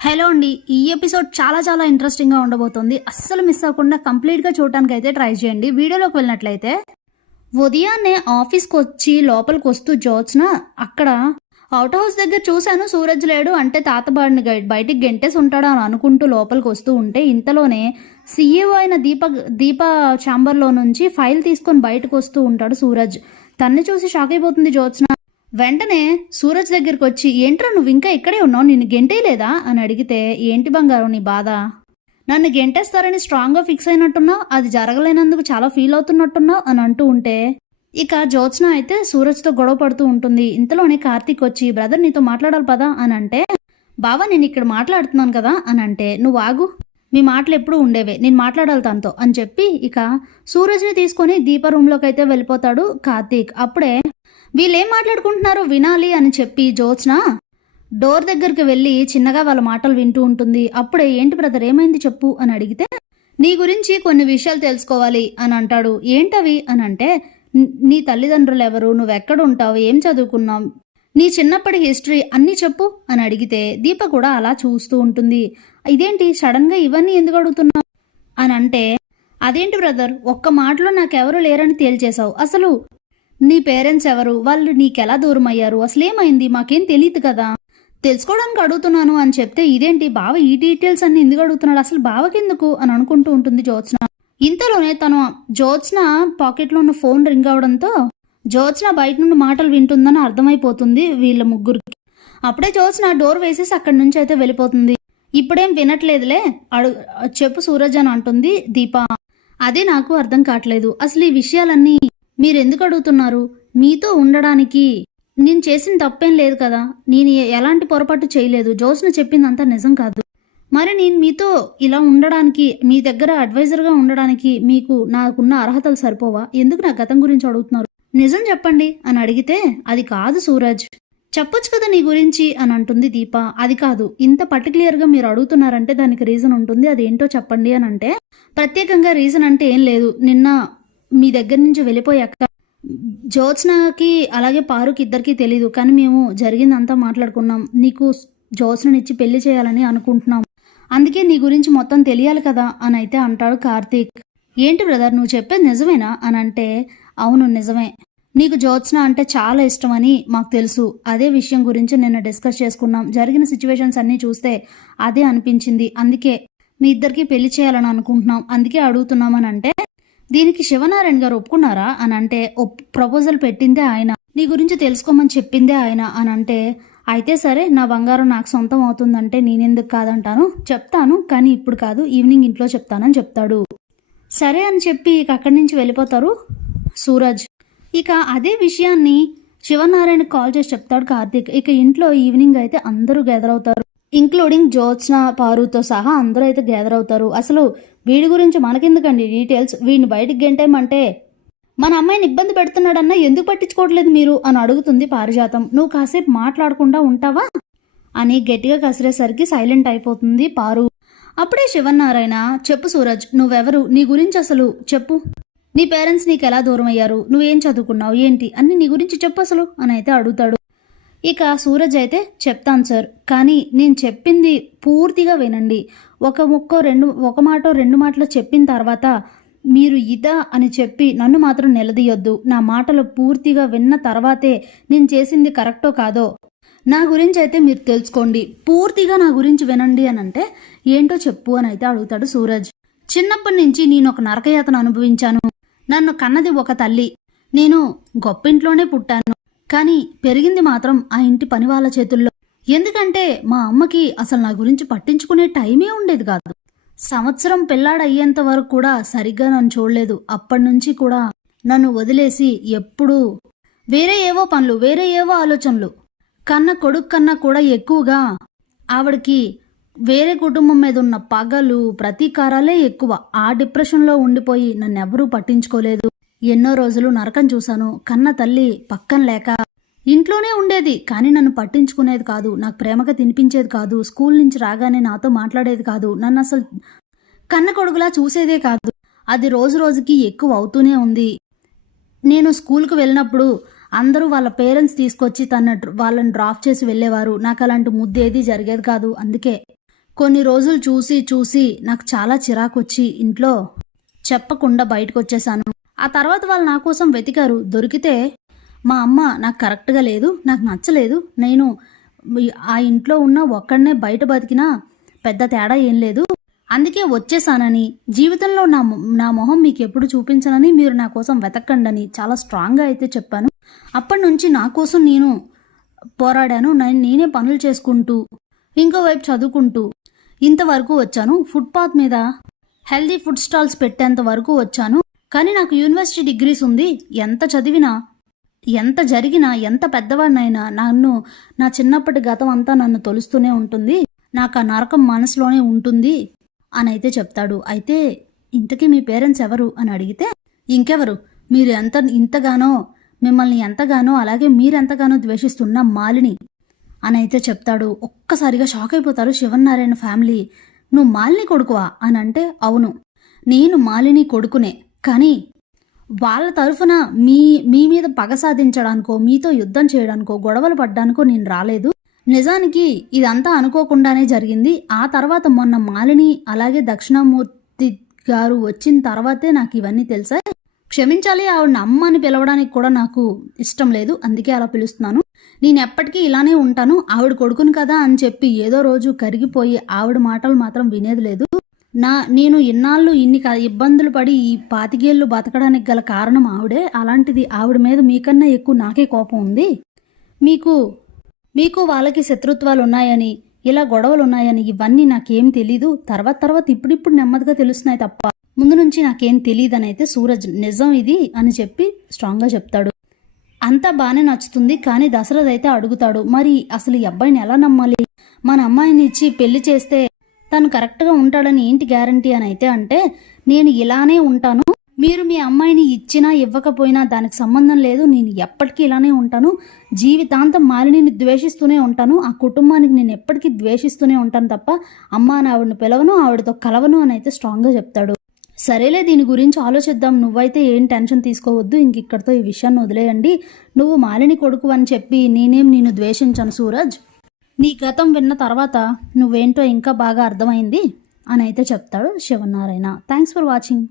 Hello అండి. ఈ episode చాలా చాలా ఇంట్రెస్టింగ్గా ఉండబోతుంది. అస్సలు మిస్ అవ్వకుండా కంప్లీట్గా చూడటానికి అయితే ట్రై చేయండి. వీడియోలోకి వెళ్ళినట్లయితే ఉదయాన్నే ఆఫీస్కి వచ్చి లోపలికి వస్తూ జ్యోత్స్న అక్కడ అవుట్ హౌస్ దగ్గర చూశాను సూరజ్ లేడు, అంటే తాతబాడిని బయటికి గెంటేసి ఉంటాడు అని అనుకుంటూ లోపలికి వస్తూ ఉంటే ఇంతలోనే సీఈఓ అయిన దీప ఛాంబర్లో నుంచి ఫైల్ తీసుకొని బయటకు వస్తూ ఉంటాడు సూరజ్. తన్ని చూసి షాక్ అయిపోతుంది జ్యోత్స్న. వెంటనే సూరజ్ దగ్గరికి వచ్చి, ఏంట్రా నువ్వు ఇంకా ఇక్కడే ఉన్నావు, నిన్ను గెంటేయలేదా అని అడిగితే, ఏంటి బంగారం నీ బాధ, నన్ను గెంటేస్తారని స్ట్రాంగ్గా ఫిక్స్ అయినట్టున్నావు, అది జరగలేనందుకు చాలా ఫీల్ అవుతున్నట్టున్నావు అని అంటూ ఉంటే ఇక జ్యోత్స్న అయితే సూరజ్తో గొడవ పడుతూ ఉంటుంది. ఇంతలోనే కార్తీక్ వచ్చి, బ్రదర్ నీతో మాట్లాడాలి పదా అని అంటే, బావా నేను ఇక్కడ మాట్లాడుతున్నాను కదా అని అంటే, నువ్వు ఆగు, మీ మాటలు ఎప్పుడు ఉండేవే, నేను మాట్లాడాలి తనతో అని చెప్పి ఇక సూరజ్ని తీసుకొని దీప రూమ్లోకి అయితే వెళ్ళిపోతాడు కార్తీక్. అప్పుడే వీళ్ళేం మాట్లాడుకుంటున్నారో వినాలి అని చెప్పి జ్యోత్స్న డోర్ దగ్గరికి వెళ్ళి చిన్నగా వాళ్ళ మాటలు వింటూ ఉంటుంది. అప్పుడే ఏంటి బ్రదర్ ఏమైంది చెప్పు అని అడిగితే, నీ గురించి కొన్ని విషయాలు తెలుసుకోవాలి అని అంటాడు. ఏంటవి అని అంటే, నీ తల్లిదండ్రులు ఎవరు, నువ్వెక్కడ ఉంటావు, ఏం చదువుకున్నావు, నీ చిన్నప్పటి హిస్టరీ అన్నీ చెప్పు అని అడిగితే దీప కూడా అలా చూస్తూ ఉంటుంది. ఇదేంటి సడన్గా ఇవన్నీ ఎందుకు అడుగుతున్నావు అని అంటే, అదేంటి బ్రదర్ ఒక్క మాటలో నాకెవరు లేరని తేల్చేశావు, అసలు నీ పేరెంట్స్ ఎవరు, వాళ్ళు నీకెలా దూరం అయ్యారు, అసలేమైంది మాకేం తెలియదు కదా, తెలుసుకోవడానికి అడుగుతున్నాను అని చెప్తే, ఇదేంటి బావ ఈ డీటెయిల్స్ అన్ని ఎందుకు అడుగుతున్నాడు, అసలు బావకెందుకు అని అనుకుంటూ ఉంటుంది జ్యోత్స్న. ఇంతలోనే తను జ్యోత్స్న పాకెట్లో ఉన్న ఫోన్ రింగ్ అవడంతో జ్యోత్స్న బయట నుండి మాటలు వింటుందని అర్థమైపోతుంది వీళ్ళ ముగ్గురికి. అప్పుడే జ్యోత్స్న డోర్ వేసేసి అక్కడి నుంచి అయితే వెళ్ళిపోతుంది. ఇప్పుడేం వినట్లేదులే, చెప్పు సూరజ్ అని అంటుంది దీప. అదే నాకు అర్థం కావట్లేదు, అసలు ఈ విషయాలన్నీ మీరెందుకు అడుగుతున్నారు, మీతో ఉండడానికి నేను చేసిన తప్పేం లేదు కదా, నేను ఎలాంటి పొరపాటు చేయలేదు, జ్యోత్స్న చెప్పిందంతా నిజం కాదు, మరి నేను మీతో ఇలా ఉండడానికి, మీ దగ్గర అడ్వైజర్గా ఉండడానికి మీకు నాకున్న అర్హతలు సరిపోవా, ఎందుకు నా గతం గురించి అడుగుతున్నారు, నిజం చెప్పండి అని అడిగితే, అది కాదు సూరజ్, చెప్పొచ్చు కదా నీ గురించి అని అంటుంది దీప. అది కాదు, ఇంత పర్టికులర్గా మీరు అడుగుతున్నారంటే దానికి రీజన్ ఉంటుంది, అదేంటో చెప్పండి అని అంటే, ప్రత్యేకంగా రీజన్ అంటే ఏం లేదు, నిన్న మీ దగ్గర నుంచి వెళ్ళిపోయాక జ్యోత్స్నకి అలాగే పారుకి ఇద్దరికి తెలీదు, కానీ మేము జరిగిందంతా మాట్లాడుకున్నాం, నీకు జ్యోత్స్ననిచ్చి పెళ్లి చేయాలని అనుకుంటున్నాం, అందుకే నీ గురించి మొత్తం తెలియాలి కదా అని అయితే అంటాడు కార్తీక్. ఏంటి బ్రదర్ నువ్వు చెప్పేది నిజమేనా అని అంటే, అవును నిజమే, నీకు జ్యోత్స్న అంటే చాలా ఇష్టమని మాకు తెలుసు, అదే విషయం గురించి నిన్న డిస్కస్ చేసుకున్నాం, జరిగిన సిచ్యువేషన్స్ అన్నీ చూస్తే అదే అనిపించింది, అందుకే మీ ఇద్దరికి పెళ్లి చేయాలని అనుకుంటున్నాం, అందుకే అడుగుతున్నామని అంటే, దీనికి శివనారాయణ గారు ఒప్పుకున్నారా అని అంటే, ప్రపోజల్ పెట్టిందే ఆయన, నీ గురించి తెలుసుకోమని చెప్పిందే ఆయన అని అంటే, అయితే సరే నా బంగారం నాకు సొంతం అవుతుందంటే నేనెందుకు కాదంటాను, చెప్తాను కానీ ఇప్పుడు కాదు, ఈవినింగ్ ఇంట్లో చెప్తానని చెప్తాడు. సరే అని చెప్పి ఇక అక్కడి నుంచి వెళ్ళిపోతారు సూరజ్. ఇక అదే విషయాన్ని శివనారాయణ కాల్ చేసి చెప్తాడు కార్తీక్. ఇక ఇంట్లో ఈవినింగ్ అయితే అందరూ గ్యాదర్ అవుతారు, ఇంక్లూడింగ్ జ్యోత్స్న పారుతో సహా అందరూ అయితే గ్యాదర్ అవుతారు. అసలు వీడి గురించి మనకెందుకండి డీటెయిల్స్, వీడిని బయటికి గెంటేయమంటే మన అమ్మాయిని ఇబ్బంది పెడుతున్నాడన్నా ఎందుకు పట్టించుకోవట్లేదు మీరు అని అడుగుతుంది పారిజాతం. నువ్వు కాసేపు మాట్లాడకుండా ఉంటావా అని గట్టిగా కసిరేసరికి సైలెంట్ అయిపోతుంది పారు. అప్పుడే శివనారాయణ, చెప్పు సూరజ్ నువ్వెవరు, నీ గురించి అసలు చెప్పు, నీ పేరెంట్స్ నీకు ఎలా దూరం అయ్యారు, నువ్వేం చదువుకున్నావు ఏంటి అని నీ గురించి చెప్పు అసలు అని అయితే అడుగుతాడు. ఇక సూరజ్ అయితే, చెప్తాను సార్, కానీ నేను చెప్పింది పూర్తిగా వినండి, ఒక మాటో రెండు మాటలు చెప్పిన తర్వాత మీరు ఇదా అని చెప్పి నన్ను మాత్రం నిలదీయొద్దు, నా మాటలు పూర్తిగా విన్న తర్వాతే నేను చేసింది కరెక్టో కాదో నా గురించి అయితే మీరు తెలుసుకోండి, పూర్తిగా నా గురించి వినండి అని అంటే, ఏంటో చెప్పు అని అయితే అడుగుతాడు సూరజ్. చిన్నప్పటి నుంచి నేను ఒక నరకయాతన అనుభవించాను, నన్ను కన్నది ఒక తల్లి, నేను గొప్పింట్లోనే పుట్టాను, కానీ పెరిగింది మాత్రం ఆ ఇంటి పని వాళ్ళ చేతుల్లో, ఎందుకంటే మా అమ్మకి అసలు నా గురించి పట్టించుకునే టైమే ఉండేది కాదు, సంవత్సరం పిల్లాడయ్యేంత వరకు కూడా సరిగ్గా నన్ను చూడలేదు, అప్పటి నుంచి కూడా నన్ను వదిలేసి ఎప్పుడూ వేరే ఏవో పనులు, వేరే ఏవో ఆలోచనలు, కన్న కొడుకు కన్నా కూడా ఎక్కువగా ఆవిడకి వేరే కుటుంబం మీద ఉన్న పగలు ప్రతీకారాలే ఎక్కువ, ఆ డిప్రెషన్లో ఉండిపోయి నన్ను ఎవరూ పట్టించుకోలేదు, ఎన్నో రోజులు నరకం చూశాను, కన్న తల్లి పక్కన లేక ఇంట్లోనే ఉండేది కానీ నన్ను పట్టించుకునేది కాదు, నాకు ప్రేమగా తినిపించేది కాదు, స్కూల్ నుంచి రాగానే నాతో మాట్లాడేది కాదు, నన్ను అసలు కన్న కొడుకులా చూసేదే కాదు, అది రోజు రోజుకి ఎక్కువ అవుతూనే ఉంది, నేను స్కూల్కి వెళ్ళినప్పుడు అందరూ వాళ్ళ పేరెంట్స్ తీసుకొచ్చి వాళ్ళని డ్రాప్ చేసి వెళ్ళేవారు, నాకు అలాంటి ముద్దు ఏది జరిగేది కాదు, అందుకే కొన్ని రోజులు చూసి చూసి నాకు చాలా చిరాకు వచ్చి ఇంట్లో చెప్పకుండా బయటకు వచ్చేసాను. ఆ తర్వాత వాళ్ళు నా కోసం వెతికారు. దొరికితే మా అమ్మ నాకు కరెక్ట్గా లేదు, నాకు నచ్చలేదు, నేను ఆ ఇంట్లో ఉన్న ఒక్కడనే బయట బతికినా పెద్ద తేడా ఏం లేదు, అందుకే వచ్చేసానని, జీవితంలో నా మొహం మీకు ఎప్పుడు చూపించనని, మీరు నా కోసం వెతకండి అని చాలా స్ట్రాంగ్గా అయితే చెప్పాను. అప్పటి నుంచి నా కోసం నేను పోరాడాను. నేనే పనులు చేసుకుంటూ ఇంకోవైపు చదువుకుంటూ ఇంతవరకు వచ్చాను. ఫుట్పాత్ మీద హెల్దీ ఫుడ్ స్టాల్స్ పెట్టేంత వరకు వచ్చాను. కానీ నాకు యూనివర్సిటీ డిగ్రీస్ ఉంది. ఎంత చదివినా, ఎంత జరిగినా, ఎంత పెద్దవాడినైనా నా చిన్నప్పటి గతం అంతా నన్ను తొలుస్తూనే ఉంటుంది. నాకు ఆ నరకం మనసులోనే ఉంటుంది అని అయితే చెప్తాడు. అయితే ఇంతకీ మీ పేరెంట్స్ ఎవరు అని అడిగితే, ఇంకెవరు, మీరు మిమ్మల్ని ఎంతగానో అలాగే మీరెంతగానో ద్వేషిస్తున్న మాలిని అని అయితే చెప్తాడు. ఒక్కసారిగా షాక్ అయిపోతారు శివన్నారాయణ ఫ్యామిలీ. నువ్వు మాలిని కొడుకువా అని అంటే, అవును నేను మాలిని కొడుకునే, కానీ వాళ్ళ తరఫున మీ మీద పగ సాధించడానికో, మీతో యుద్ధం చేయడానికో, గొడవలు పడ్డానికో నేను రాలేదు. నిజానికి ఇదంతా అనుకోకుండానే జరిగింది. ఆ తర్వాత మొన్న మాలిని అలాగే దక్షిణామూర్తి గారు వచ్చిన తర్వాతే నాకు ఇవన్నీ తెలిసాయి. క్షమించాలి, ఆవిడని అమ్మ అని పిలవడానికి కూడా నాకు ఇష్టం లేదు, అందుకే అలా పిలుస్తున్నాను. నేను ఎప్పటికీ ఇలానే ఉంటాను. ఆవిడ కొడుకును కదా అని చెప్పి ఏదో రోజు కరిగిపోయి ఆవిడ మాటలు మాత్రం వినేది లేదు. నేను ఇన్నాళ్ళు ఇన్ని ఇబ్బందులు పడి ఈ 25 ఏళ్ళు బతకడానికి గల కారణం ఆవిడే. అలాంటిది ఆవిడ మీద మీకన్నా ఎక్కువ నాకే కోపం ఉంది. మీకు వాళ్ళకి శత్రుత్వాలు ఉన్నాయని, ఇలా గొడవలు ఉన్నాయని ఇవన్నీ నాకేం తెలీదు. తర్వాత ఇప్పుడిప్పుడు నెమ్మదిగా తెలుస్తున్నాయి తప్ప ముందు నుంచి నాకేం తెలియదని అయితే సూరజ్ నిజం ఇది అని చెప్పి స్ట్రాంగ్గా చెప్తాడు. అంతా బాగానే నచ్చుతుంది. కానీ దశరథ్ అయితే అడుగుతాడు, మరి అసలు ఈ అబ్బాయిని ఎలా నమ్మాలి? మన అమ్మాయిని ఇచ్చి పెళ్లి చేస్తే తను కరెక్ట్గా ఉంటాడని ఏంటి గ్యారంటీ అని అయితే అంటే, నేను ఇలానే ఉంటాను, మీరు మీ అమ్మాయిని ఇచ్చినా ఇవ్వకపోయినా దానికి సంబంధం లేదు, నేను ఎప్పటికీ ఇలానే ఉంటాను, జీవితాంతం మాలిని ద్వేషిస్తూనే ఉంటాను, ఆ కుటుంబానికి నేను ఎప్పటికీ ద్వేషిస్తూనే ఉంటాను తప్ప అమ్మ అని ఆవిడని పిలవను, ఆవిడతో కలవను అని అయితే స్ట్రాంగ్గా చెప్తాడు. సరేలే, దీని గురించి ఆలోచిద్దాం, నువ్వైతే ఏం టెన్షన్ తీసుకోవద్దు, ఇక్కడితో ఈ విషయాన్ని వదిలేయండి. నువ్వు మాలిని కొడుకు అని చెప్పి నేను ద్వేషించాను సూరజ్, నీ గతం విన్న తర్వాత నువ్వేంటో ఇంకా బాగా అర్థమైంది అని అయితే చెప్తాడు శివనారాయణ. Thanks for watching.